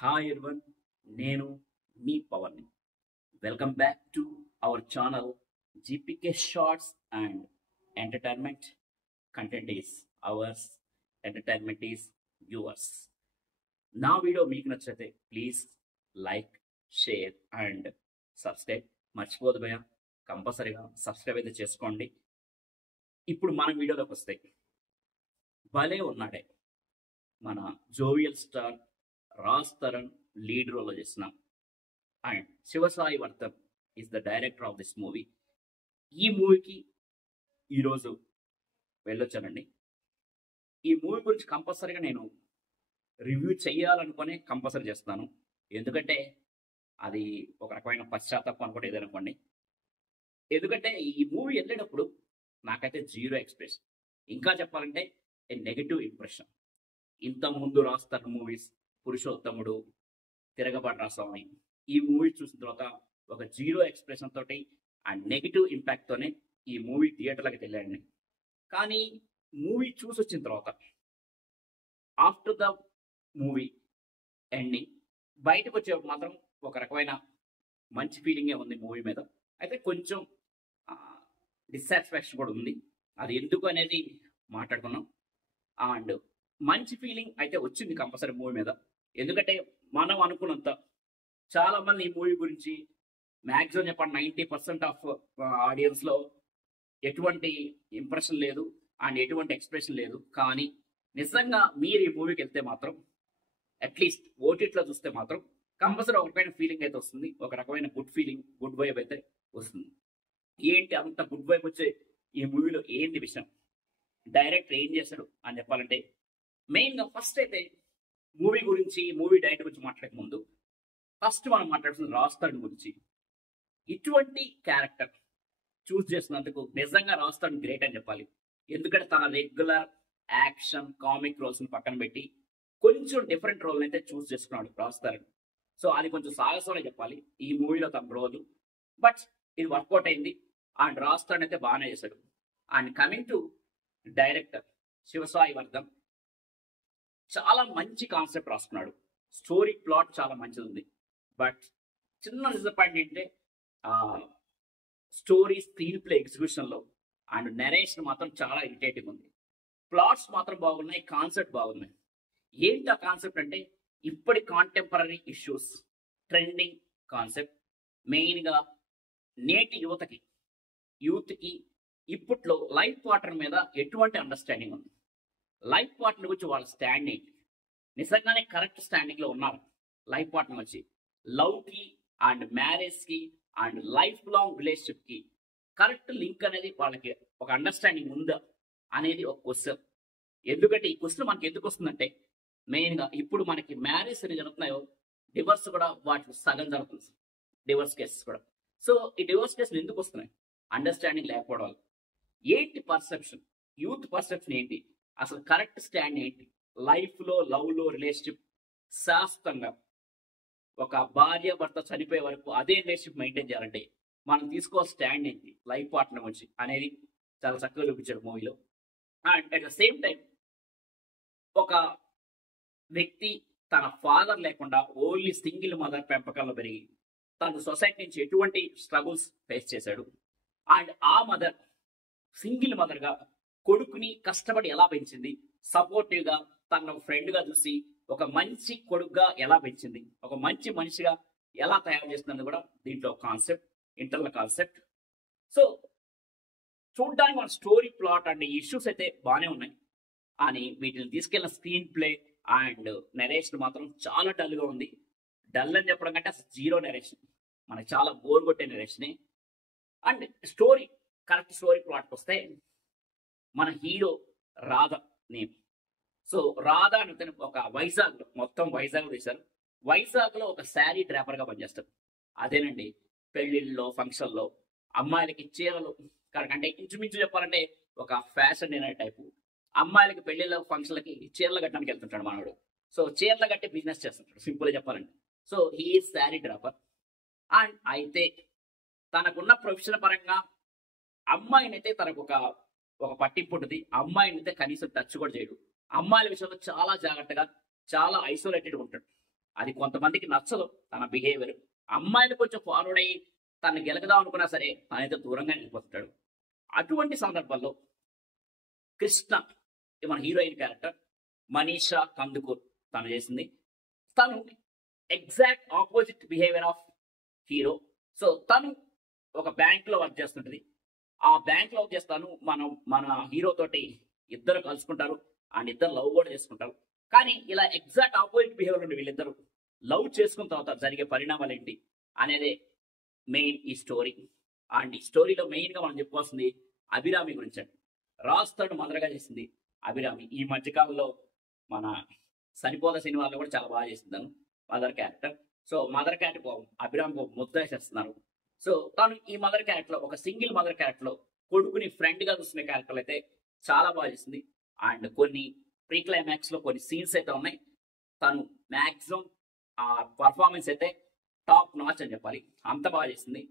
Hi everyone, నేను మీ Pavan. Welcome back to our channel GPK shorts and entertainment. Content is ours, entertainment is yours. నా video మీకు నచ్చితే please like, share and subscribe. మర్చిపోదు భయ, కంపల్సరీగా సబ్స్క్రైబ్ అయితే చేసుకోండి. ఇప్పుడు మన వీడియోలోకి వస్తాయి. భలే ఉన్నాడే మన jovial star Raj Tarun lead రోల్లో చేసిన and Shivasai Vardhan is the director of this movie. ఈ మూవీకి ఈరోజు వెళ్ళొచ్చానండి. ఈ మూవీ గురించి కంపల్సరీగా నేను రివ్యూ చేయాలనుకునే కంపల్సరీ చేస్తాను. ఎందుకంటే అది ఒక రకమైన పశ్చాత్తాపం అనుకుంటే ఏదనుకోండి. ఎందుకంటే ఈ మూవీ వెళ్ళేటప్పుడు నాకైతే జీరో ఎక్స్ప్రెషన్, ఇంకా చెప్పాలంటే ఏ నెగటివ్ ఇంప్రెషన్. ఇంతకుముందు రాజ్ తరుణ్ మూవీస్ పురుషోత్తముడు, తిరగబాటు రాస్వామి, ఈ మూవీ చూసిన తర్వాత ఒక జీరో ఎక్స్ప్రెషన్ తోటి అండ్ నెగిటివ్ ఇంపాక్ట్ తోనే ఈ మూవీ థియేటర్లకు వెళ్ళండి. కానీ మూవీ చూసి వచ్చిన తర్వాత ఆఫ్టర్ ద మూవీ ఎండింగ్ బయటకు వచ్చే మాత్రం ఒక రకమైన మంచి ఫీలింగే ఉంది మూవీ మీద. అయితే కొంచెం డిస్సాటిస్ఫాక్షన్ కూడా ఉంది. అది ఎందుకు అనేది మాట్లాడుకున్నాం. అండ్ మంచి ఫీలింగ్ అయితే వచ్చింది కంపల్సరీ మూవీ మీద. ఎందుకంటే మనం అనుకున్నంత చాలా మంది ఈ మూవీ గురించి మ్యాక్సిమం చెప్పండి 90% ఆఫ్ ఆడియన్స్లో ఎటువంటి ఇంప్రెషన్ లేదు అండ్ ఎటువంటి ఎక్స్ప్రెషన్ లేదు. కానీ నిజంగా మీరు ఈ మూవీకి వెళ్తే మాత్రం అట్లీస్ట్ ఓటీటీలో చూస్తే మాత్రం కంపల్సరీ ఒక రకమైన ఫీలింగ్ అయితే వస్తుంది. ఒక రకమైన గుడ్ ఫీలింగ్, గుడ్ వైబ్ అయితే వస్తుంది. ఏంటి అంత గుడ్ వైబ్ వచ్చే ఈ మూవీలో ఏంటి విషయం, డైరెక్టర్ ఏం చేశాడు అని చెప్పాలంటే, మెయిన్గా ఫస్ట్ అయితే మూవీ గురించి, మూవీ డైరెక్టర్ గురించి మాట్లాడే ముందు ఫస్ట్ మనం మాట్లాడుతున్న రాజ్ తరుణ్ గురించి. ఇటువంటి క్యారెక్టర్ చూస్ చేసినందుకు నిజంగా రాజ్ తరుణ్ గ్రేట్ అని చెప్పాలి. ఎందుకంటే తన రెగ్యులర్ యాక్షన్ కామిక్ రోల్స్ని పక్కన పెట్టి కొంచెం డిఫరెంట్ రోల్ అయితే చూస్ చేసుకున్నాడు రాజ్ తరుణ్. సో అది కొంచెం సాహసమనే చెప్పాలి ఈ మూవీలో తన రోల్. బట్ ఇది వర్కౌట్ అయింది అండ్ రాజ్ తరుణ్ అయితే బాగానే చేశాడు. And coming to director Shivasai Vardhan, చాలా మంచి కాన్సెప్ట్ రాసుకున్నాడు. స్టోరీ ప్లాట్ చాలా మంచిది ఉంది. బట్ చిన్న డిసప్పాయింట్ ఏంటంటే స్టోరీ స్క్రీన్ ప్లే ఎగ్జిక్యూషన్లో అండ్ నెరేషన్ మాత్రం చాలా ఇరిటేటింగ్ ఉంది. ప్లాట్స్ మాత్రం బాగున్నాయి, కాన్సెప్ట్ బాగున్నాయి. ఏంటి ఆ కాన్సెప్ట్ అంటే, ఇప్పటి కాంటెంపరీ ఇష్యూస్, ట్రెండింగ్ కాన్సెప్ట్. మెయిన్గా నేటి యూత్కి ఇప్పట్లో లైఫ్ పార్ట్నర్ మీద ఎటువంటి అండర్స్టాండింగ్ ఉంది, లైఫ్ పార్ట్నర్ గురించి వాళ్ళ స్టాండ్ ఏంటి, నిజంగానే కరెక్ట్ స్టాండింగ్లో ఉన్నారు లైఫ్ పార్ట్నర్ వచ్చి, లవ్కి అండ్ మ్యారేజ్కి అండ్ లైఫ్ లాంగ్ రిలేషన్షిప్కి కరెక్ట్ లింక్ అనేది వాళ్ళకి ఒక అండర్స్టాండింగ్ ఉందా అనేది ఒక క్వశ్చన్. ఎందుకంటే ఈ క్వశ్చన్ మనకి ఎందుకు వస్తుందంటే, మెయిన్గా ఇప్పుడు మనకి మ్యారేజ్ ఎన్ని జరుగుతున్నాయో డివర్స్ కూడా వాటి సగం జరుగుతుంది, డివర్స్ కేసెస్ కూడా. సో ఈ డివర్స్ కేసులు ఎందుకు వస్తున్నాయి, అండర్స్టాండింగ్ లేకపోవడం వల్ల. ఏంటి పర్సెప్షన్, యూత్ పర్సెప్షన్ ఏంటి, అసలు కరెక్ట్ స్టాండ్ ఏంటి, లైఫ్లో లవ్లో రిలేషన్షిప్ శాశ్వతంగా ఒక భార్య భర్త చనిపోయే వరకు అదే రిలేషన్షిప్ మెయింటైన్ చేయాలంటే మనం తీసుకోవాల్సిన స్టాండ్ ఏంటి లైఫ్ పార్ట్నర్ వచ్చి అనేది చాలా చక్కగా చూపించాడు మూవీలో. And at the same time ఒక వ్యక్తి తన ఫాదర్ లేకుండా ఓన్లీ సింగిల్ మదర్ పెంపకంలో పెరిగి తను సొసైటీ నుంచి ఎటువంటి స్ట్రగుల్స్ ఫేస్ చేశాడు. అండ్ ఆ మదర్ సింగిల్ మదర్గా కొడుకుని కష్టపడి ఎలా పెంచింది, సపోర్టివ్గా తన ఫ్రెండ్గా చూసి ఒక మంచి కొడుకుగా ఎలా పెంచింది, ఒక మంచి మనిషిగా ఎలా తయారు చేస్తుంది కూడా దీంట్లో కాన్సెప్ట్, ఇంటర్నల్ కాన్సెప్ట్. సో చూడ్డానికి మన స్టోరీ ప్లాట్ అండ్ ఇష్యూస్ అయితే బాగానే ఉన్నాయి. అని వీటిని తీసుకెళ్ళిన స్క్రీన్ ప్లే అండ్ నెరేషన్ మాత్రం చాలా డల్గా ఉంది. డల్ అని చెప్పడం కంటే అసలు జీరో నెరేషన్, మనకి చాలా బోర్ కొట్టే నెరేషనే. అండ్ స్టోరీ, కరెక్ట్ స్టోరీ ప్లాట్కి వస్తే మన hero Radha name. So Radha అని ఒక వైజాగ్లో, మొత్తం వైజాగ్ తీశారు. వైజాగ్లో ఒక శారీ డ్రాపర్గా పనిచేస్తారు. అదేనండి పెళ్ళిళ్ళలో ఫంక్షన్లో అమ్మాయిలకి చీరలు, అంటే ఇంచుమించు చెప్పాలంటే ఒక ఫ్యాషన్ డిజైనర్ టైపు. అమ్మాయిలకి పెళ్ళిళ్ళ ఫంక్షన్లకి చీరలు కట్టడానికి వెళ్తుంటాడు మనవాడు. సో చీరలు కట్టి బిజినెస్ చేస్తుంటాడు సింపుల్గా చెప్పాలంటే. So he is sari dropper. And అయితే తనకున్న ప్రొఫెషన్ పరంగా అమ్మాయినైతే తనకు ఒక పట్టింపు ఉంటుంది, అమ్మాయినైతే కనీసం టచ్ కూడా చేయడు. అమ్మాయిల విషయంలో చాలా జాగ్రత్తగా, చాలా ఐసోలేటెడ్ ఉంటాడు. అది కొంతమందికి నచ్చదు తన బిహేవియర్. అమ్మాయిలు కొంచెం ఫార్వర్డ్ అయ్యి తను గెలకదాం అనుకున్నా సరే తనైతే దూరంగా వెళ్ళిపోతాడు. అటువంటి సందర్భంలో కృష్ణ మన హీరోయిన్ క్యారెక్టర్ మనీషా కందుకూర్ తను చేసింది. తను exact opposite behaviour of hero. So తను ఒక బ్యాంక్ లో వర్క్ చేస్తుంటది. ఆ బ్యాంక్ లో చేస్తాను మన హీరో తోటి ఇద్దరు కలుసుకుంటారు అండ్ ఇద్దరు లవ్ కూడా చేసుకుంటారు. కానీ ఇలా ఎగ్జాక్ట్ ఆపోజిట్ బిహేవియర్ ఉండి వీళ్ళిద్దరు లవ్ చేసుకున్న తర్వాత జరిగే పరిణామాలు ఏంటి అనేది మెయిన్ ఈ స్టోరీ. అండ్ ఈ స్టోరీలో మెయిన్ గా మనం చెప్పుకోవాల్సింది అభిరామి గురించి అండి. రాస్తాడు మదర్గా చేసింది అభిరామి. ఈ మధ్యకాలంలో మన సరిపోద సినిమాల్లో కూడా చాలా బాగా చేసిందాను mother character. So mother character Abhirami ముద్ద వేసేస్తున్నారు. సో తను ఈ మదర్ క్యారెక్టర్ లో ఒక సింగిల్ మదర్ క్యారెక్టర్ లో కొడుకుని ఫ్రెండ్ గా చూస్తున్న క్యారెక్టర్ అయితే చాలా బాగా చేసింది. అండ్ కొన్ని ప్రీ క్లైమాక్స్ లో కొన్ని సీన్స్ అయితే ఉన్నాయి. తను మ్యాక్సిమం ఆ పర్ఫార్మెన్స్ అయితే టాప్ నాచ్ అని చెప్పాలి, అంత బాగా చేసింది.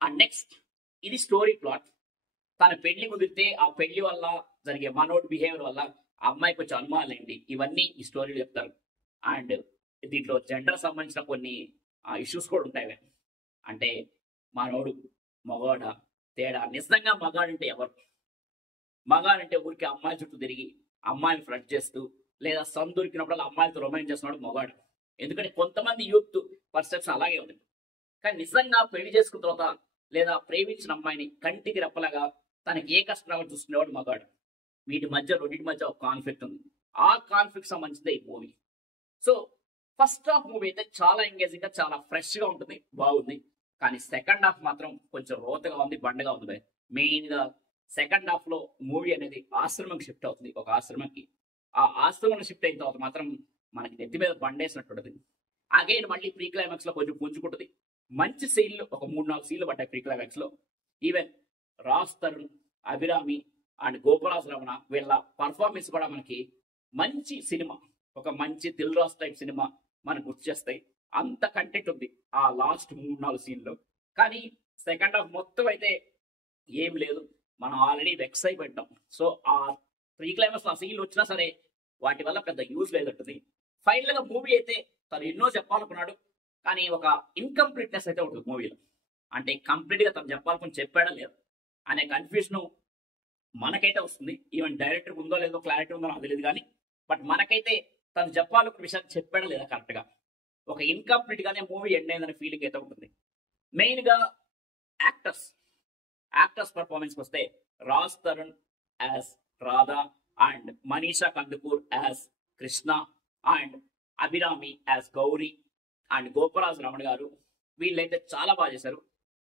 అండ్ నెక్స్ట్ ఇది స్టోరీ ప్లాట్. తన పెళ్లి కుదిరితే ఆ పెళ్లి వల్ల జరిగే మనోడ్ బిహేవియర్ వల్ల ఆ అమ్మాయికి వచ్చే అనుమానాలు ఏంటి ఇవన్నీ ఈ స్టోరీలో చెప్తారు. అండ్ దీంట్లో జెండర్ సంబంధించిన కొన్ని ఇష్యూస్ కూడా ఉంటాయి. అంటే మనోడు మగాడ తేడా, నిజంగా మగాడంటే ఎవరు? మగాడంటే ఊరికి అమ్మాయి చుట్టూ తిరిగి అమ్మాయిని ఫ్లడ్ చేస్తూ లేదా సన్ దొరికినప్పుడు అమ్మాయిలతో రొమాన్స్ చేస్తున్నాడు మగాడు. ఎందుకంటే కొంతమంది యూత్ పర్సెప్షన్ అలాగే ఉంది. కానీ నిజంగా పెళ్లి చేసుకున్న తర్వాత లేదా ప్రేమించిన అమ్మాయిని కంటికి రెప్పలాగా తనకి ఏ కష్టం రావడం చూసుకునేవాడు మగాడు. రెండింటి మధ్య ఒక కాన్ఫ్లిక్ట్ ఉంది. ఆ కాన్ఫ్లిక్ట్ సంబంధించిందే ఈ movie. So first half movie అయితే చాలా ఎంగేజింగ్ గా చాలా ఫ్రెష్ గా ఉంటుంది, బాగుంది. కానీ సెకండ్ హాఫ్ మాత్రం కొంచెం రోతగా ఉంది, బండగా ఉంది. మెయిన్ గా సెకండ్ హాఫ్ లో మూవీ అనేది ఆశ్రమంకి షిఫ్ట్ అవుతుంది. ఒక ఆశ్రమంకి ఆ ఆశ్రమం షిఫ్ట్ అయిన తర్వాత మాత్రం మనకి నెత్తి మీద బండేసినట్టు అగైన్ మళ్ళీ ప్రీ క్లైమాక్స్ లో కొంచెం పుంజుకుంటుంది. మంచి సీన్లు ఒక 3-4 సీన్లు పడ్డాయి ప్రీ క్లైమాక్స్ లో. ఈవెన్ రాజ్ తరుణ్, అభిరామి అండ్ గోపరాజ్ రమణ వీళ్ళ పర్ఫార్మెన్స్ కూడా మనకి మంచి సినిమా, ఒక మంచి దిల్ రాజ్ టైప్ సినిమా మనకు గుర్తు చేస్తాయి. అంత కంటెంట్ ఉంది ఆ లాస్ట్ 3-4 సీన్లో. కానీ సెకండ్ హాఫ్ మొత్తం అయితే ఏం లేదు, మనం ఆల్రెడీ వెక్స్ అయిపోయింటాం. సో ఆ ప్రీ క్లైమాక్స్ ఆ సీన్లు వచ్చినా సరే వాటి వల్ల పెద్ద యూజ్ లేదంటుంది. ఫైనల్ గా మూవీ అయితే తను ఎన్నో చెప్పాలనుకున్నాడు, కానీ ఒక ఇన్కంప్లీట్నెస్ అయితే ఉంటుంది మూవీలో. అంటే కంప్లీట్ గా తను చెప్పాలనుకుని చెప్పాడా లేదు అనే కన్ఫ్యూజన్ మనకైతే వస్తుంది. ఈవెన్ డైరెక్టర్ ఉందో లేదో క్లారిటీ ఉందో నాకు తెలియదు, కానీ బట్ మనకైతే తను చెప్పాలనుకున్న విషయాన్ని చెప్పాడా లేదా కరెక్ట్ గా, ఒక ఇన్కంప్లీట్ గానే మూవీ ఎండ్ అయిందనే ఫీలింగ్ అయితే ఉంటుంది. మెయిన్ గా యాక్టర్స్ పర్ఫార్మెన్స్ వస్తే Raj Tarun as Radha and Manisha Kandukur as Krishna and Abhirami as Gauri and Goparaj Ramana గారు వీళ్ళైతే చాలా బాగా చేశారు.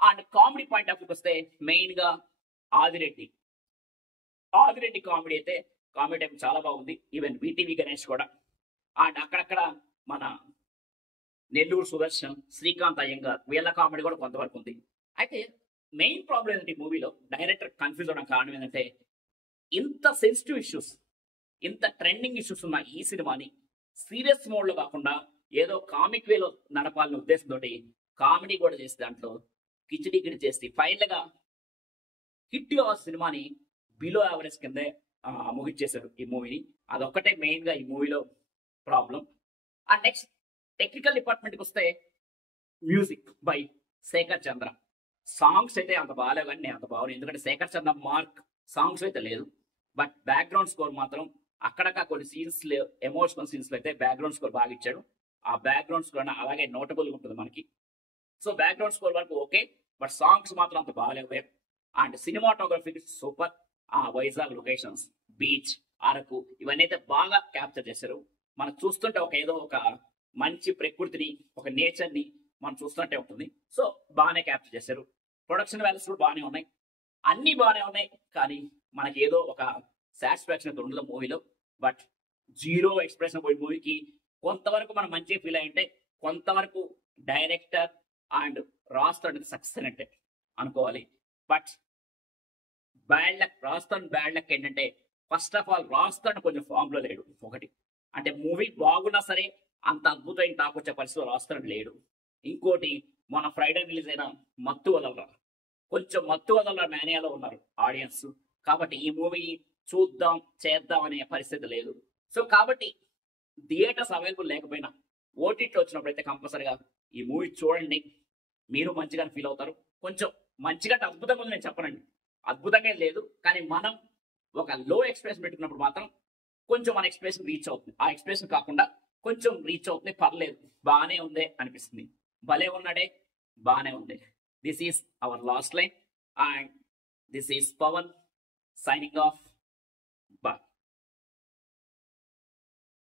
And comedy point of view వస్తే మెయిన్ గా ఆదిరెడ్డి కామెడీ అయితే కామెడీ టైం చాలా బాగుంది. ఈవెన్ విటివి గణేష్ కూడా. అండ్ అక్కడక్కడ మన నెల్లూరు సుదర్శన్, శ్రీకాంత్ అయ్యంగార్ వీళ్ళ కామెడీ కూడా కొంతవరకు ఉంది. అయితే మెయిన్ ప్రాబ్లం ఏంటంటే ఈ మూవీలో డైరెక్టర్ కన్ఫ్యూజ్ అవడం కారణం ఏంటంటే ఇంత సెన్సిటివ్ ఇష్యూస్, ఇంత ట్రెండింగ్ ఇష్యూస్ ఉన్న ఈ సినిమాని సీరియస్ మోడ్ లో కాకుండా ఏదో కామిక్ వేలో నడపాలనే ఉద్దేశంతో కామెడీ కూడా చేసి దాంట్లో కిచిడి చేసి ఫైనల్ గా హిట్ ఆ సినిమాని బిలో యావరేజ్ కిందే ముగిచ్చేశారు ఈ మూవీని. అదొక్కటే మెయిన్ గా ఈ మూవీలో ప్రాబ్లం. అండ్ నెక్స్ట్ టెక్నికల్ డిపార్ట్మెంట్కి వస్తే music by Shekhar Chandra. Songs అయితే అంత బాగాలేవు, కానీ నేను అంత బాగున్నాయి ఎందుకంటే శేఖర్ చంద్ర మార్క్ సాంగ్స్ అయితే లేదు. బట్ బ్యాక్గ్రౌండ్ స్కోర్ మాత్రం అక్కడక్కడ కొన్ని సీన్స్ ఎమోషనల్ సీన్స్ లో అయితే బ్యాక్గ్రౌండ్ స్కోర్ బాగా ఇచ్చాడు. ఆ బ్యాక్గ్రౌండ్ స్కోర్ అలాగే నోటబుల్ ఉంటుంది మనకి. సో బ్యాక్గ్రౌండ్ స్కోర్ వరకు ఓకే, బట్ సాంగ్స్ మాత్రం అంత బాగాలేవు. And cinematography super. ఆ వైజాగ్ లొకేషన్స్, బీచ్, అరకు ఇవన్నీ అయితే బాగా క్యాప్చర్ చేశారు. మనం చూస్తుంటే ఏదో ఒక మంచి ప్రకృతిని, ఒక నేచర్ ని మనం చూస్తుంటే ఉంటుంది. సో బాగానే క్యాప్చర్ చేశారు. ప్రొడక్షన్ వాల్యూస్ కూడా బాగానే ఉన్నాయి, అన్ని బాగానే ఉన్నాయి. కానీ మనకి ఏదో ఒక సాటిస్ఫాక్షన్ అయితే ఉండదు మూవీలో. బట్ జీరో ఎక్స్ప్రెషన్ పోయిన మూవీకి కొంతవరకు మనం మంచిగా ఫీల్ అయ్యింటే, కొంతవరకు డైరెక్టర్ అండ్ రాస్తాడు సక్సెస్ అంటే అనుకోవాలి. బట్ బ్యాడ్ లక్ ఏంటంటే ఫస్ట్ ఆఫ్ ఆల్ రాస్తాడు కొంచెం ఫామ్ లో లేడు. ఒకటి అంటే మూవీ బాగున్నా సరే అంత అద్భుతమైన టాక్ వచ్చే పరిస్థితిలో రాస్తాడు లేడు. ఇంకోటి మన ఫ్రైడే రిలీజ్ అయిన మత్తు వదలరా, కొంచెం మత్తు వదలరా మేనియాలో ఉన్నారు ఆడియన్స్. కాబట్టి ఈ మూవీ చేద్దాం అనే పరిస్థితి లేదు. సో కాబట్టి థియేటర్స్ అవైలబుల్ లేకపోయినా ఓటీటీలో వచ్చినప్పుడు అయితే కంపల్సరిగా ఈ మూవీ చూడండి, మీరు మంచిగా ఫీల్ అవుతారు. కొంచెం మంచిగా అంటే అద్భుతంగా ఉంది నేను చెప్పనండి, అద్భుతంగా ఏం లేదు, కానీ మనం ఒక లో ఎక్స్ప్రెషన్ పెట్టుకున్నప్పుడు మాత్రం కొంచెం మన ఎక్స్ప్రెషన్ రీచ్ అవుతుంది. ఆ ఎక్స్ప్రెషన్ కాకుండా కొంచెం రీచ్ అవుతుంది, పర్లేదు, బాగానే ఉంది అనిపిస్తుంది. భలే ఉన్నాడే, బాగానే ఉంది. This is our last line and this is Pawan signing off. Bye.